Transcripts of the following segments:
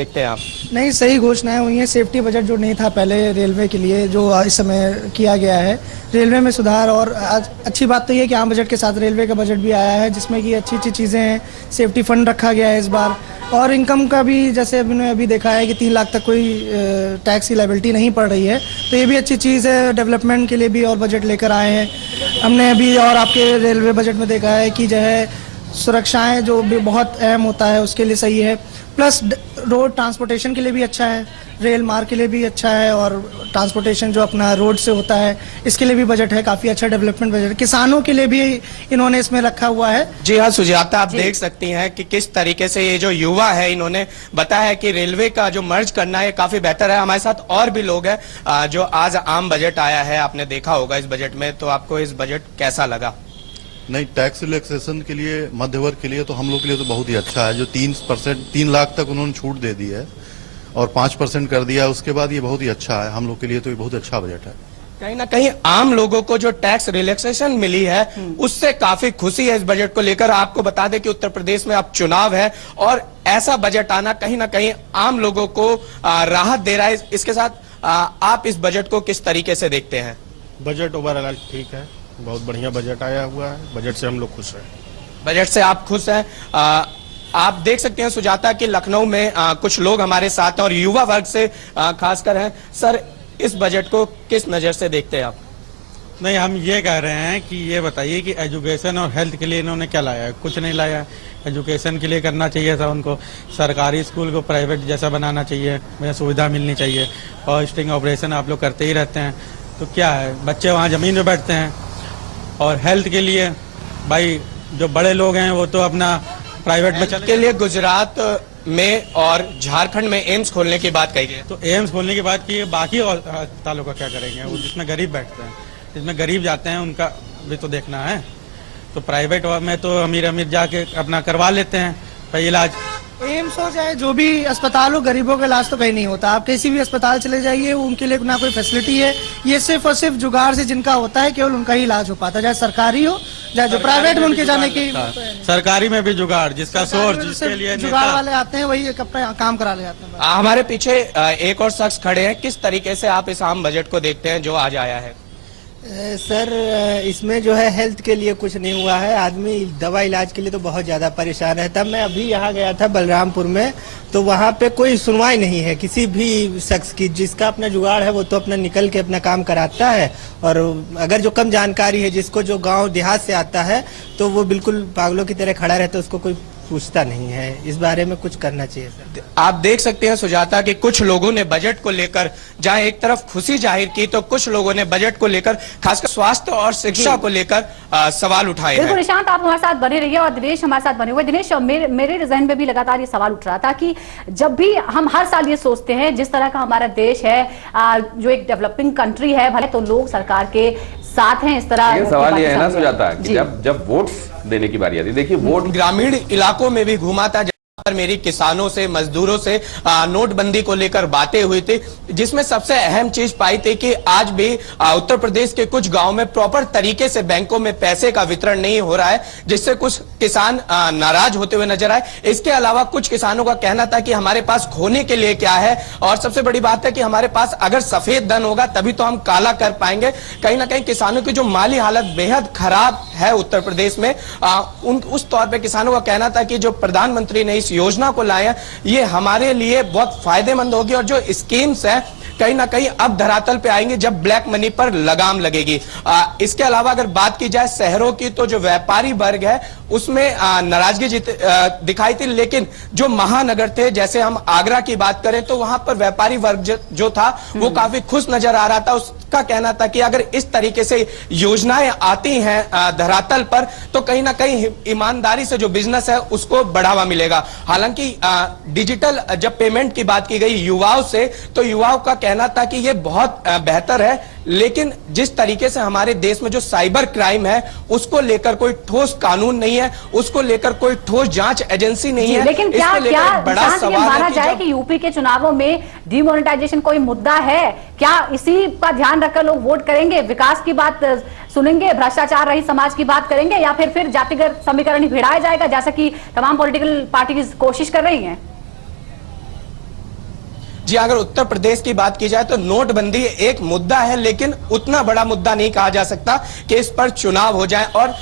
देखते हैं आप? नहीं, सही घोषणाएं हुई हैं। सेफ्टी बजट जो नहीं था पहले रेलवे के लिए, जो इस समय किया गया है, रेलवे में सुधार। और आज अच्छी बात तो ये है कि आम बजट के साथ रेलवे का बजट भी आया है, जिसमें कि अच्छी अच्छी चीज़ें हैं। सेफ्टी फंड रखा गया है इस बार, और इनकम का भी जैसे अभी देखा है कि 3 लाख तक कोई टैक्स की लायबिलिटी नहीं पड़ रही है, तो ये भी अच्छी चीज़ है। डेवलपमेंट के लिए भी और बजट लेकर आए हैं हमने अभी। और आपके रेलवे बजट में देखा है कि जो है सुरक्षाएं जो भी बहुत अहम होता है उसके लिए सही है, प्लस रोड ट्रांसपोर्टेशन के लिए भी अच्छा है, रेल मार्ग के लिए भी अच्छा है, और ट्रांसपोर्टेशन जो अपना रोड से होता है इसके लिए भी बजट है। काफ़ी अच्छा डेवलपमेंट बजट, किसानों के लिए भी इन्होंने इसमें रखा हुआ है। जी हाँ सुजाता, आप देख सकती हैं कि किस तरीके से ये जो युवा है इन्होंने बताया है कि रेलवे का जो मर्ज करना है काफी बेहतर है। हमारे साथ और भी लोग हैं जो आज आम बजट आया है, आपने देखा होगा इस बजट में, तो आपको इस बजट कैसा लगा? नहीं, टैक्स रिलैक्सेशन के लिए मध्य वर्ग के लिए तो हम लोग के लिए तो बहुत ही अच्छा है। जो 3 लाख तक उन्होंने छूट दे दी है और 5% कर दिया, उसके बाद ये बहुत ही अच्छा है हम लोग के लिए, तो ये बहुत अच्छा बजट है। कहीं ना कहीं आम लोगों को जो टैक्स रिलैक्सेशन मिली है उससे काफी खुशी है इस बजट को लेकर। आपको बता दें कि उत्तर प्रदेश में अब चुनाव है और ऐसा बजट आना कहीं ना कहीं आम लोगों को राहत दे रहा है। इसके साथ आप इस बजट को किस तरीके से देखते हैं? बजट ओवरऑल ठीक है, बहुत बढ़िया बजट आया हुआ है। बजट से हम लोग खुश हैं। बजट से आप खुश हैं? आप देख सकते हैं सुजाता कि लखनऊ में कुछ लोग हमारे साथ हैं और युवा वर्ग से खासकर हैं। सर, इस बजट को किस नजर से देखते हैं आप? नहीं, हम ये कह रहे हैं कि ये बताइए कि एजुकेशन और हेल्थ के लिए इन्होंने क्या लाया है? कुछ नहीं लाया। एजुकेशन के लिए करना चाहिए था उनको, सरकारी स्कूल को प्राइवेट जैसा बनाना चाहिए, मुझे सुविधा मिलनी चाहिए। और स्टिंग ऑपरेशन आप लोग करते ही रहते हैं, तो क्या है, बच्चे वहाँ जमीन पे बैठते हैं। और हेल्थ के लिए भाई जो बड़े लोग हैं वो तो अपना प्राइवेट में चले। के लिए गुजरात में और झारखंड में एम्स खोलने की बात कही गई, तो एम्स खोलने की बात की है, बाकी अस्पतालों का क्या करेंगे? वो जिसमें गरीब बैठते हैं, जिसमें गरीब जाते हैं उनका भी तो देखना है। तो प्राइवेट में तो अमीर अमीर जाके अपना करवा लेते हैं भाई इलाज। एम्स हो चाहे जो भी अस्पताल हो, गरीबों का इलाज तो कहीं नहीं होता। आप किसी भी अस्पताल चले जाइए, उनके लिए ना कोई फैसिलिटी है। ये सिर्फ और सिर्फ जुगाड़ से जिनका होता है, केवल उनका ही इलाज हो पाता है, चाहे सरकारी हो चाहे जो प्राइवेट में उनके जाने की। सरकारी में भी जुगाड़, जिसका सोर्स जिसके लिए जुगाड़ वाले आते हैं, वही अपना काम करा ले जाते हैं। हमारे पीछे एक और शख्स खड़े हैं। किस तरीके से आप इस आम बजट को देखते हैं जो आज आया है? सर, इसमें जो है हेल्थ के लिए कुछ नहीं हुआ है। आदमी दवा इलाज के लिए तो बहुत ज़्यादा परेशान है। तब मैं अभी यहाँ गया था बलरामपुर में, तो वहाँ पे कोई सुनवाई नहीं है किसी भी शख्स की। जिसका अपना जुगाड़ है वो तो अपना निकल के अपना काम कराता है, और अगर जो कम जानकारी है, जिसको जो गांव देहात से आता है, तो वो बिल्कुल पागलों की तरह खड़ा रहता है, उसको कोई पूछता नहीं है। इस बारे में कुछ करना चाहिए सर। आप देख सकते हैं सुजाता कि कुछ लोगों ने बजट को लेकर जहां एक तरफ खुशी जाहिर की, तो कुछ लोगों ने बजट को लेकर खासकर स्वास्थ्य और शिक्षा को लेकर सवाल उठाए हैं। बिल्कुल निशांत, आप हमारे साथ बने रहिए और दिनेश हमारे साथ बने हुए। दिनेश, मेरे जहन में भी लगातार ये सवाल उठ रहा था कि जब भी हम हर साल ये सोचते हैं जिस तरह का हमारा देश है, जो एक डेवलपिंग कंट्री है, भले तो लोग सरकार के साथ हैं, इस तरह सवाल ये है ना सुजाता कि जब वोट देने की बारी आती है, देखिए वोट ग्रामीण इलाकों में भी घूमा था पर मेरी किसानों से, मजदूरों से नोटबंदी को लेकर बातें हुई थी, जिसमें सबसे अहम चीज पाई थी कि आज भी उत्तर प्रदेश के कुछ गांव में प्रॉपर तरीके से बैंकों में पैसे का वितरण नहीं हो रहा है, जिससे कुछ किसान नाराज होते हुए नजर आए। इसके अलावा कुछ किसानों का कहना था कि हमारे पास खोने के लिए क्या है, और सबसे बड़ी बात है कि हमारे पास अगर सफेद धन होगा तभी तो हम काला कर पाएंगे। कहीं ना कहीं किसानों की जो माली हालत बेहद खराब है उत्तर प्रदेश में, उस तौर पर किसानों का कहना था कि जो प्रधानमंत्री ने योजना को लाया ये हमारे लिए बहुत फायदेमंद होगी, और जो स्कीम्स है कहीं ना कहीं अब धरातल पे आएंगे जब ब्लैक मनी पर लगाम लगेगी। इसके अलावा अगर बात की जाए शहरों की, तो जो व्यापारी वर्ग है उसमें नाराजगी दिखाई थी, लेकिन जो महानगर थे, जैसे हम आगरा की बात करें, तो वहां पर व्यापारी वर्ग जो था वो काफी खुश नजर आ रहा था। उसका कहना था कि अगर इस तरीके से योजनाएं आती हैं धरातल पर, तो कहीं ना कहीं ईमानदारी से जो बिजनेस है उसको बढ़ावा मिलेगा। हालांकि डिजिटल जब पेमेंट की बात की गई युवाओं से, तो युवाओं का कहना था कि ये बहुत बेहतर है, लेकिन जिस तरीके से हमारे देश में जो साइबर क्राइम है उसको लेकर कोई ठोस कानून नहीं है, उसको लेकर कोई ठोस जांच एजेंसी नहीं है। लेकिन क्या बड़ा सवाल माना जाए कि यूपी के चुनावों में डिमोनेटाइजेशन कोई मुद्दा है क्या? इसी का ध्यान रखकर लोग वोट करेंगे? विकास की बात सुनेंगे, भ्रष्टाचार रहित समाज की बात करेंगे, या फिर जातिगत समीकरण ही भिड़ाया जाएगा, जैसा कि तमाम पॉलिटिकल पार्टीज कोशिश कर रही हैं? जी, अगर उत्तर प्रदेश की बात की जाए तो नोटबंदी एक मुद्दा है, लेकिन उतना बड़ा मुद्दा नहीं कहा जा सकता कि इस पर चुनाव हो जाए। और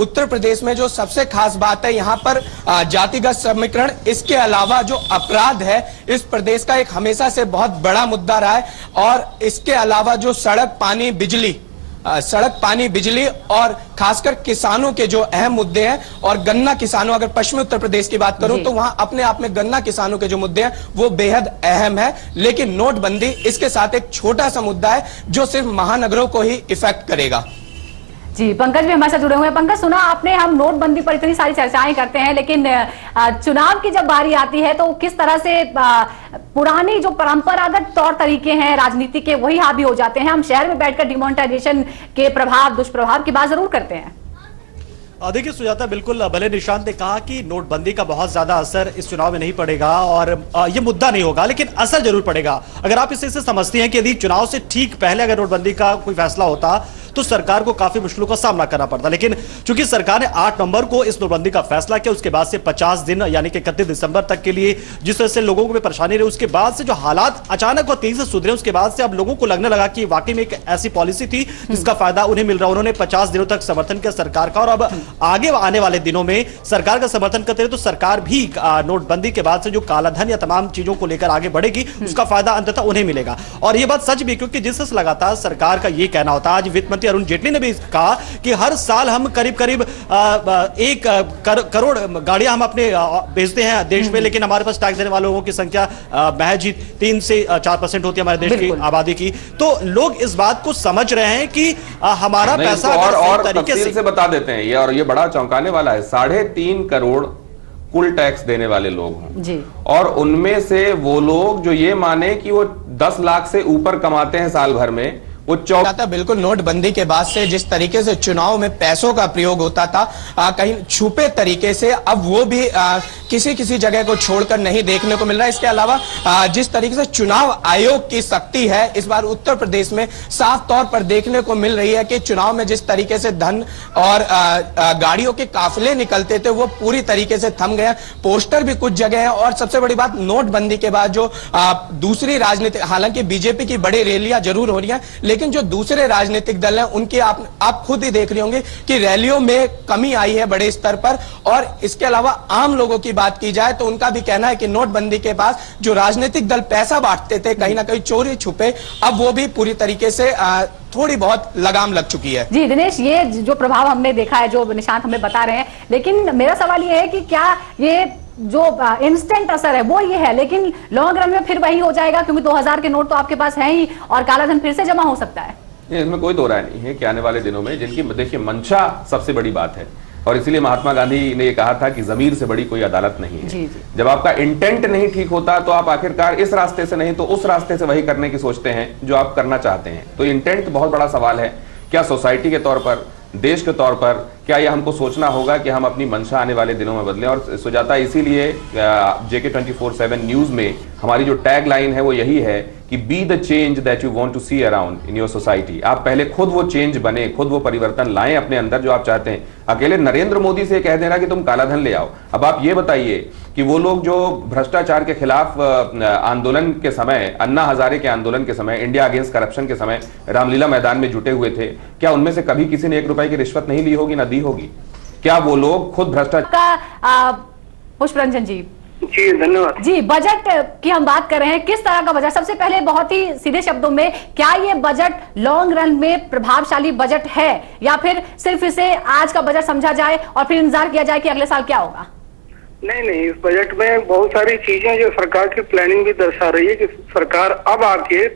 उत्तर प्रदेश में जो सबसे खास बात है, यहाँ पर जातिगत समीकरण, इसके अलावा जो अपराध है, इस प्रदेश का एक हमेशा से बहुत बड़ा मुद्दा रहा है। और इसके अलावा जो सड़क पानी बिजली और खासकर किसानों के जो अहम मुद्दे हैं, और गन्ना किसानों, अगर पश्चिमी उत्तर प्रदेश की बात करूं तो वहां अपने आप में गन्ना किसानों के जो मुद्दे हैं वो बेहद अहम है। लेकिन नोटबंदी इसके साथ एक छोटा सा मुद्दा है जो सिर्फ महानगरों को ही इफेक्ट करेगा। जी, पंकज भी हमारे साथ जुड़े हुए हैं। पंकज, सुना आपने, हम नोटबंदी पर इतनी सारी चर्चाएं करते हैं, लेकिन चुनाव की जब बारी आती है तो किस तरह से पुरानी जो परंपरागत तौर तरीके हैं राजनीति के, वही हावी हो जाते हैं। हम शहर में बैठकर डिमोनेटाइजेशन के प्रभाव, दुष्प्रभाव की बात जरूर करते हैं। देखिए सुजाता, बिल्कुल भले निशांत ने कहा कि नोटबंदी का बहुत ज्यादा असर इस चुनाव में नहीं पड़ेगा और ये मुद्दा नहीं होगा, लेकिन असर जरूर पड़ेगा। अगर आप इसे समझते हैं कि यदि चुनाव से ठीक पहले अगर नोटबंदी का कोई फैसला होता तो सरकार को काफी मुश्किलों का सामना करना पड़ता, लेकिन चूंकि सरकार ने 8 नवंबर को इस नोटबंदी का फैसला किया, उसके बाद से 50 दिन यानी कि 31 दिसंबर तक के लिए जिस तरह से लोगों को भी परेशानी रही, उसके बाद से जो हालात अचानक और तेजी से सुधरे, उसके बाद से अब लोगों को लगने लगा कि वाकई में एक ऐसी पॉलिसी थी जिसका फायदा उन्हें मिल रहा। उन्होंने 50 दिनों तक समर्थन किया सरकार का, और अब आगे आने वाले दिनों में सरकार का समर्थन करते रहे तो सरकार भी नोटबंदी के बाद से जो कालाधन या तमाम चीजों को लेकर आगे बढ़ेगी, उसका फायदा अंततः उन्हें मिलेगा। और यह बात सच भी, क्योंकि जिस तरह लगातार सरकार का यह कहना होता है, आज वित्त मंत्री अरुण जेटली ने भी कहा कि हर साल हम करीब 1 करोड़ गाड़ियां हम अपने बेचते हैं देश में, लेकिन हमारे पास टैक्स देने वाले लोगों की संख्या महज 3 से 4% होती है हमारे देश की आबादी की। तो लोग इस बात को समझ रहे हैं कि हमारा पैसा और तफसील से बता देते हैं ये, और ये बड़ा चौंकाने वाला है। 3.5 करोड़ कुल टैक्स देने वाले लोग हैं जी, और उनमें से वो लोग जो ये माने कि वो 10 लाख से ऊपर कमाते हैं साल भर में, वो था। बिल्कुल, नोटबंदी के बाद से जिस तरीके से चुनाव में पैसों का प्रयोग होता था कहीं छुपे तरीके से, अब वो भी किसी जगह को छोड़कर नहीं देखने को मिल रहा है। इसके अलावा जिस तरीके से चुनाव आयोग की सख्ती है इस बार उत्तर प्रदेश में साफ तौर पर देखने को मिल रही है कि चुनाव में जिस तरीके से धन और गाड़ियों के काफिले निकलते थे वो पूरी तरीके से थम गए। पोस्टर भी कुछ जगह है, और सबसे बड़ी बात, नोटबंदी के बाद जो दूसरी राजनीति, हालांकि बीजेपी की बड़ी रैलियां जरूर हो रही हैं, लेकिन जो दूसरे राजनीतिक दल हैं उनके आप खुद ही देख रहे होंगे कि रैलियों में कमी आई है बड़े स्तर पर। और इसके अलावा आम लोगों की बात की जाए तो उनका भी कहना है कि नोटबंदी के बाद जो राजनीतिक दल पैसा बांटते थे कहीं ना कहीं चोरी छुपे, अब वो भी पूरी तरीके से थोड़ी बहुत लगाम लग चुकी है। जी दिनेश, ये जो प्रभाव हमने देखा है, जो निशांत हमें बता रहे हैं, लेकिन मेरा सवाल ये है कि क्या ये जो इंस्टेंट असर है वो ये है, लेकिन लॉन्ग रन में फिर वही हो जाएगा, क्योंकि 2000 के नोट तो आपके पास है ही और कालाधन फिर से जमा हो सकता है। इसमें कोई दो राय नहीं है कि आने वाले दिनों में जिनकी देखिए मंशा सबसे बड़ी बात है, और इसीलिए महात्मा गांधी ने ये कहा था कि जमीर से बड़ी कोई अदालत नहीं है। जी। जब आपका इंटेंट नहीं ठीक होता तो आप आखिरकार इस रास्ते से नहीं तो उस रास्ते से वही करने की सोचते हैं जो आप करना चाहते हैं। तो इंटेंट बहुत बड़ा सवाल है। क्या सोसाइटी के तौर पर, देश के तौर पर, क्या यह हमको सोचना होगा कि हम अपनी मंशा आने वाले दिनों में बदलें? और सुजाता, इसीलिए JK 24/7 न्यूज में हमारी जो टैग लाइन है वो यही है कि be the change that you want to see around in your society. आप पहले खुद वो चेंज बने, खुद वो परिवर्तन लाएं अपने अंदर जो आप चाहते हैं। अकेले नरेंद्र मोदी से कह देना कि तुम कालाधन ले आओ। अब आप ये बताइए कि वो लोग जो भ्रष्टाचार के खिलाफ आंदोलन के समय, अन्ना हजारे के आंदोलन के समय, इंडिया अगेंस्ट करप्शन के समय रामलीला मैदान में जुटे हुए थे, क्या उनमें से कभी किसी ने 1 रुपए की रिश्वत नहीं ली होगी, ना दी होगी? क्या वो लोग खुद भ्रष्टाचार? पुष्परंजन जी। जी धन्यवाद। जी, बजट की हम बात कर रहे हैं, किस तरह का बजट? सबसे पहले बहुत ही सीधे शब्दों में, क्या ये बजट लॉन्ग रन में प्रभावशाली बजट है, या फिर सिर्फ इसे आज का बजट समझा जाए और फिर इंतजार किया जाए कि अगले साल क्या होगा? नहीं, इस बजट में बहुत सारी चीजें जो सरकार की प्लानिंग भी दर्शा रही है कि सरकार अब आके